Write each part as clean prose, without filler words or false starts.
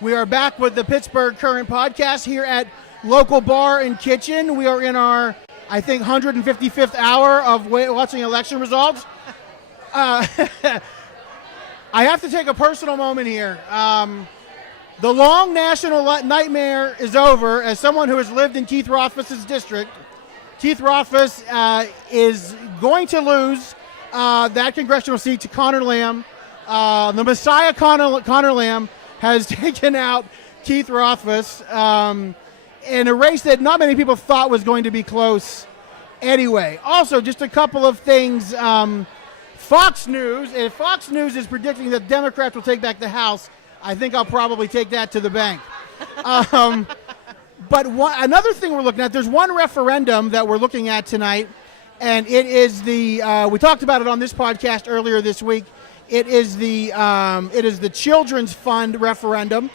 We are back with the Pittsburgh Current Podcast here at Local Bar and Kitchen. We are in our, I think, 155th hour of watching election results. I have to take a personal moment here. The long national nightmare is over. As someone who has lived in Keith Rothfuss's district, Keith Rothfuss is going to lose that congressional seat to Connor Lamb. The Messiah Connor Lamb has taken out Keith Rothfuss in a race that not many people thought was going to be close anyway. Also, just a couple of things. Fox News is predicting that Democrats will take back the House. I think I'll probably take that to the bank. But another thing we're looking at, there's one referendum that we're looking at tonight, and it is we talked about it on this podcast earlier this week. It is the Children's Fund referendum,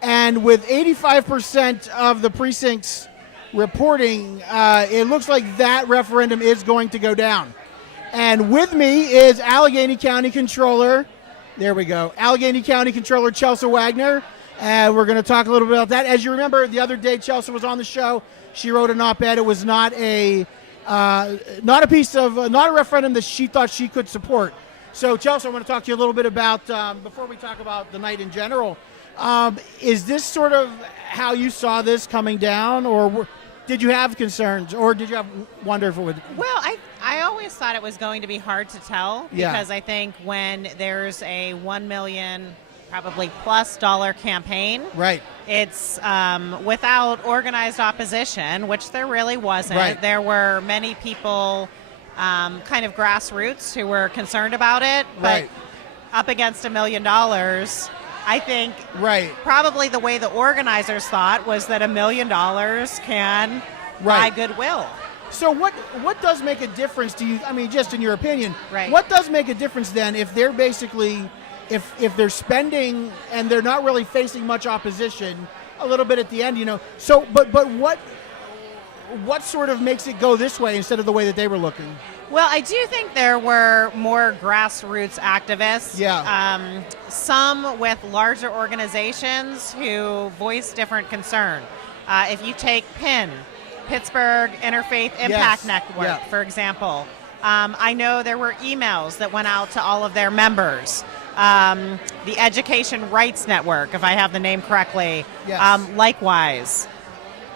and with 85% of the precincts reporting, it looks like that referendum is going to go down. And with me is Allegheny County Controller. There we go. Allegheny County Controller Chelsa Wagner. And we're going to talk a little bit about that. As you remember, the other day Chelsa was on the show. She wrote an op-ed. It was not a referendum that she thought she could support. So, Chelsa, I want to talk to you a little bit about, before we talk about the night in general, is this sort of how you saw this coming down, or did you have concerns, or did you have wonder if it would? Well, I always thought it was going to be hard to tell, because I think when there's a $1 million probably plus dollar campaign, right, it's without organized opposition, which there really wasn't. Right. There were many people kind of grassroots who were concerned about it, but right, up against $1 million, I think right, probably the way the organizers thought was that $1 million can buy goodwill. So what does make a difference to you? I mean, just in your opinion, right, what does make a difference then if they're basically, if they're spending and they're not really facing much opposition a little bit at the end, So, but what sort of makes it go this way instead of the way that they were looking? Well, I do think there were more grassroots activists. Yeah. Some with larger organizations who voiced different concern. If you take PIN, Pittsburgh Interfaith Impact Network, for example, I know there were emails that went out to all of their members. The Education Rights Network, if I have the name correctly, likewise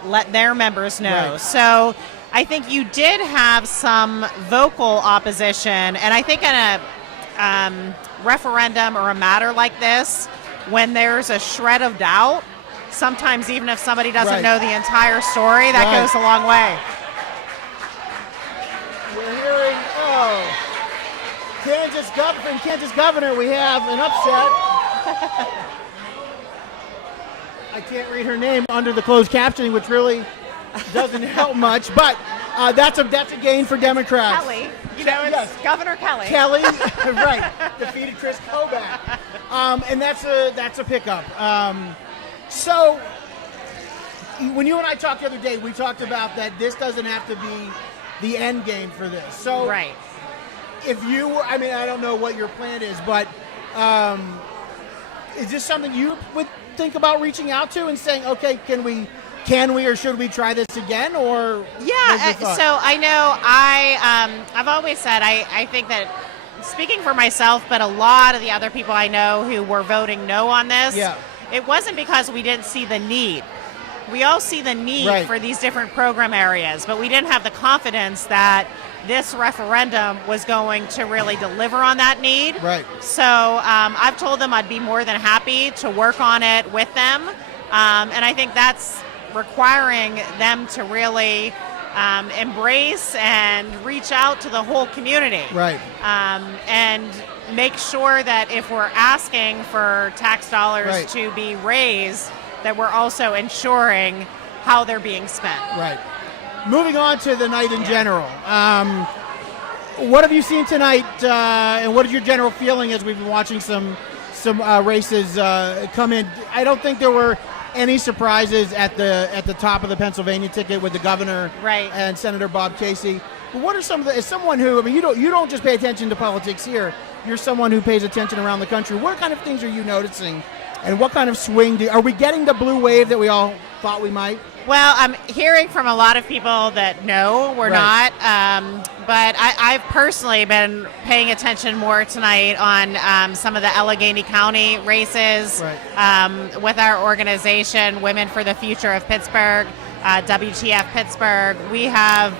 let their members know. Right. So I think you did have some vocal opposition, and I think in a referendum or a matter like this, when there's a shred of doubt, sometimes even if somebody doesn't know the entire story, that goes a long way. We're hearing, Kansas Governor, we have an upset. I can't read her name under the closed captioning, which really doesn't help much, but that's a gain for Democrats. Kelly, it's Governor Kelly. Kelly, right, defeated Chris Kobach, and that's a pickup. So when you and I talked the other day, we talked about that this doesn't have to be the end game for this. So right. If you were, I mean, I don't know what your plan is, but is this something you would think about reaching out to and saying, okay, can we or should we try this again? Or so I know I've always said I think that, speaking for myself, but a lot of the other people I know who were voting no on this, it wasn't because we didn't see the need. We all see the need for these different program areas, but we didn't have the confidence that this referendum was going to really deliver on that need. Right. So I've told them I'd be more than happy to work on it with them. And I think that's requiring them to really embrace and reach out to the whole community. Right. And make sure that if we're asking for tax dollars to be raised, that we're also ensuring how they're being spent. Right. Moving on to the night in general. What have you seen tonight, and what is your general feeling as we've been watching some races come in? I don't think there were any surprises at the top of the Pennsylvania ticket with the governor and Senator Bob Casey. But what are some of as someone who, I mean, you don't just pay attention to politics here. You're someone who pays attention around the country. What kind of things are you noticing And what kind of swing are we getting the blue wave that we all thought we might? Well, I'm hearing from a lot of people that no, we're not. But I've personally been paying attention more tonight on some of the Allegheny County races with our organization, Women for the Future of Pittsburgh, WTF Pittsburgh. We have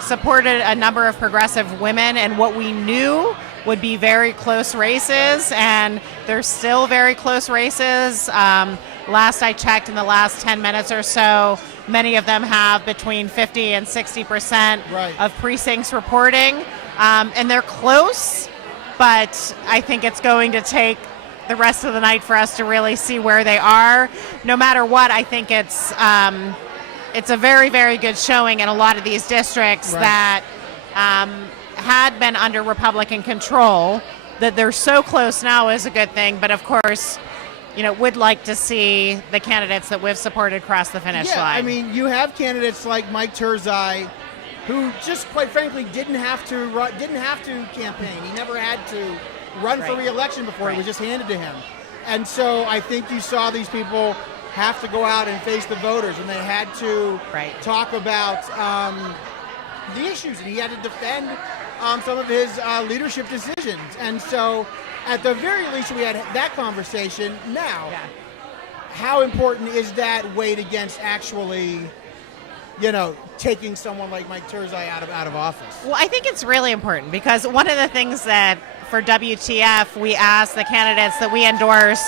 supported a number of progressive women in what we knew would be very close races, and they're still very close races. Last I checked, in the last 10 minutes or so, many of them have between 50 and 60% of precincts reporting. And they're close, but I think it's going to take the rest of the night for us to really see where they are. No matter what, I think it's a very, very good showing in a lot of these districts that had been under Republican control. That they're so close now is a good thing, but of course, would like to see the candidates that we've supported cross the finish line. I mean, you have candidates like Mike Turzai, who just quite frankly didn't have to campaign. He never had to run for re-election before. It was just handed to him. And so I think you saw these people have to go out and face the voters, and they had to talk about the issues, and he had to defend some of his leadership decisions. And so at the very least, we had that conversation. Now, how important is that weighed against actually, taking someone like Mike Turzai out of office? Well, I think it's really important, because one of the things that for WTF we ask the candidates that we endorse,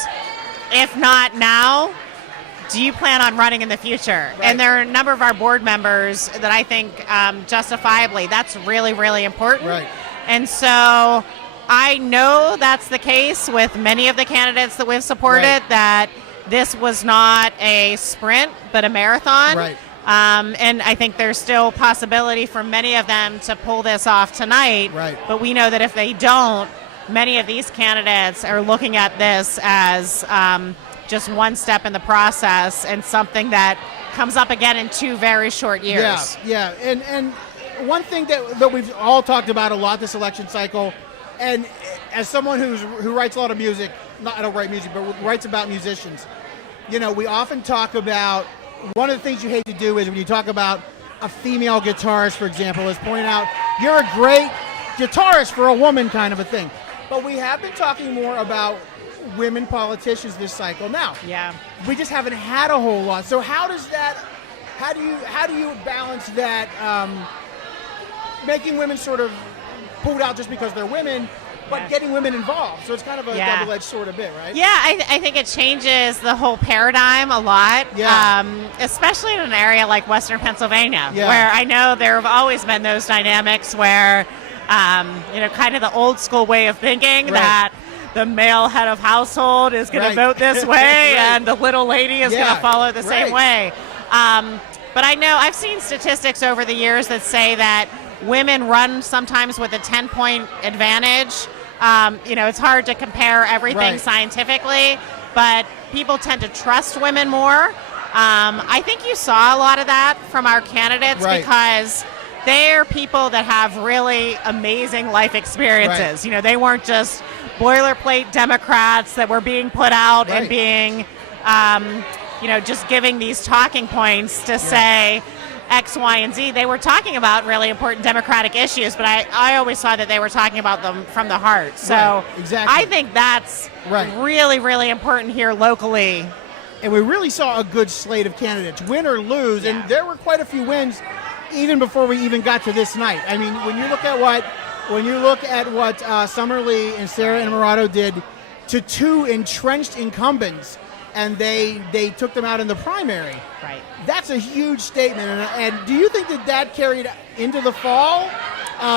if not now, do you plan on running in the future? And there are a number of our board members that I think justifiably that's really, really important. And so I know that's the case with many of the candidates that we've supported, that this was not a sprint but a marathon. And I think there's still possibility for many of them to pull this off tonight. But we know that if they don't, many of these candidates are looking at this as just one step in the process, and something that comes up again in 2 very short years. And one thing that we've all talked about a lot this election cycle, and as someone who writes a lot of music, I don't write music, but writes about musicians, we often talk about, one of the things you hate to do is when you talk about a female guitarist, for example, is point out, you're a great guitarist for a woman, kind of a thing. But we have been talking more about women politicians this cycle. Now, we just haven't had a whole lot. So how do you balance that, making women sort of pulled out just because they're women, but getting women involved? So it's kind of a double-edged sword a bit, right? I think it changes the whole paradigm a lot, especially in an area like Western Pennsylvania, where I know there have always been those dynamics where, kind of the old school way of thinking that the male head of household is going to vote this way and the little lady is going to follow the same way. But I know I've seen statistics over the years that say that women run sometimes with a 10-point advantage. It's hard to compare everything scientifically, but people tend to trust women more. I think you saw a lot of that from our candidates because they're people that have really amazing life experiences. They weren't just boilerplate Democrats that were being put out and being, just giving these talking points to say X, Y, and Z. They were talking about really important democratic issues, but I always saw that they were talking about them from the heart. So I think that's really, really important here locally. And we really saw a good slate of candidates, win or lose, and there were quite a few wins even before we even got to this night. I mean, when you look at what Summerlee and Sarah Innamorato did to 2 entrenched incumbents, and they took them out in the primary. That's a huge statement. And do you think that carried into the fall,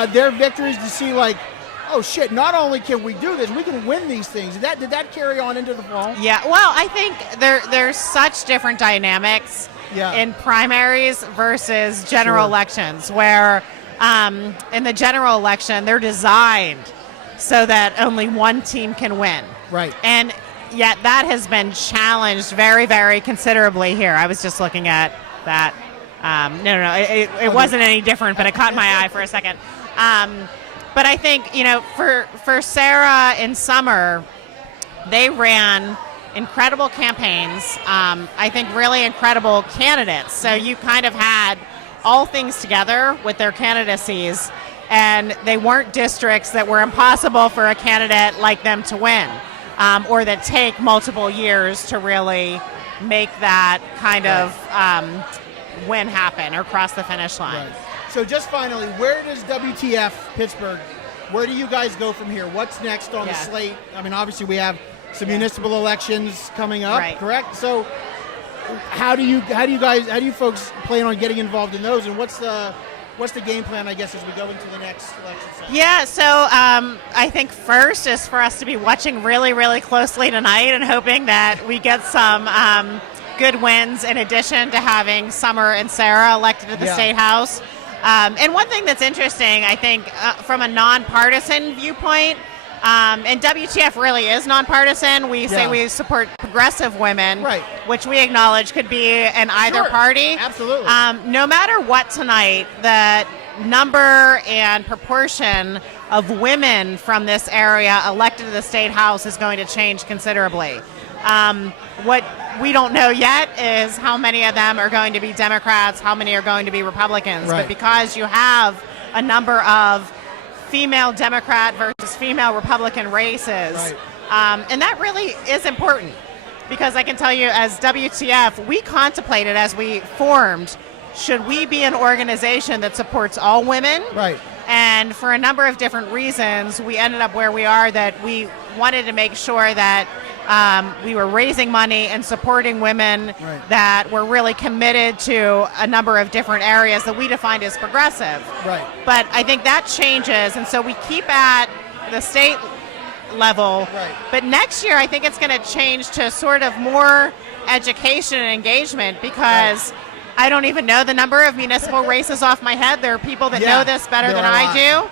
their victories, to see like, oh shit, not only can we do this, we can win these things? Did that carry on into the fall? Yeah, well, I think there's such different dynamics in primaries versus general elections, where in the general election, they're designed so that only one team can win. And yet that has been challenged very, very considerably here. I was just looking at that. It wasn't any different, but it caught my eye for a second. But I think, for Sarah and Summer, they ran incredible campaigns, I think really incredible candidates. So you kind of had all things together with their candidacies, and they weren't districts that were impossible for a candidate like them to win, or that take multiple years to really make that kind of win happen or cross the finish line. Right. So just finally, where does WTF Pittsburgh, where do you guys go from here? What's next on the slate? I mean, obviously we have some municipal elections coming up, correct? So how do you folks plan on getting involved in those, and what's the game plan, I guess, as we go into the next election cycle? Yeah, so I think first is for us to be watching really, really closely tonight and hoping that we get some good wins in addition to having Summer and Sarah elected to the State House. And one thing that's interesting, I think, from a nonpartisan viewpoint, and WTF really is nonpartisan. We say we support progressive women, which we acknowledge could be in either party. Absolutely. No matter what tonight, the number and proportion of women from this area elected to the State House is going to change considerably. What we don't know yet is how many of them are going to be Democrats, how many are going to be Republicans. But because you have a number of female Democrat versus female Republican races, and that really is important, because I can tell you, as WTF, we contemplated as we formed, should we be an organization that supports all women? Right. And for a number of different reasons, we ended up where we are, that we wanted to make sure that we were raising money and supporting women that were really committed to a number of different areas that we defined as progressive. Right. But I think that changes, and so we keep at the state level. Right. But next year, I think it's going to change to sort of more education and engagement, because I don't even know the number of municipal races off my head. There are people that know this better than I do.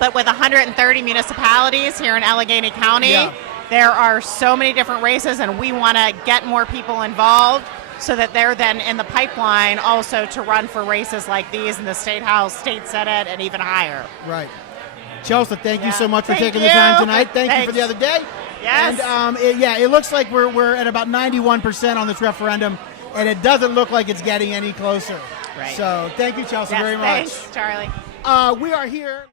But with 130 municipalities here in Allegheny County, there are so many different races, and we want to get more people involved so that they're then in the pipeline also to run for races like these in the State House, State Senate, and even higher. Right. Chelsa, thank you so much for taking the time tonight. Thank you for the other day. Yes. And it looks like we're at about 91% on this referendum, and it doesn't look like it's getting any closer. Right. So thank you, Chelsa, very much. Thanks, Charlie. We are here.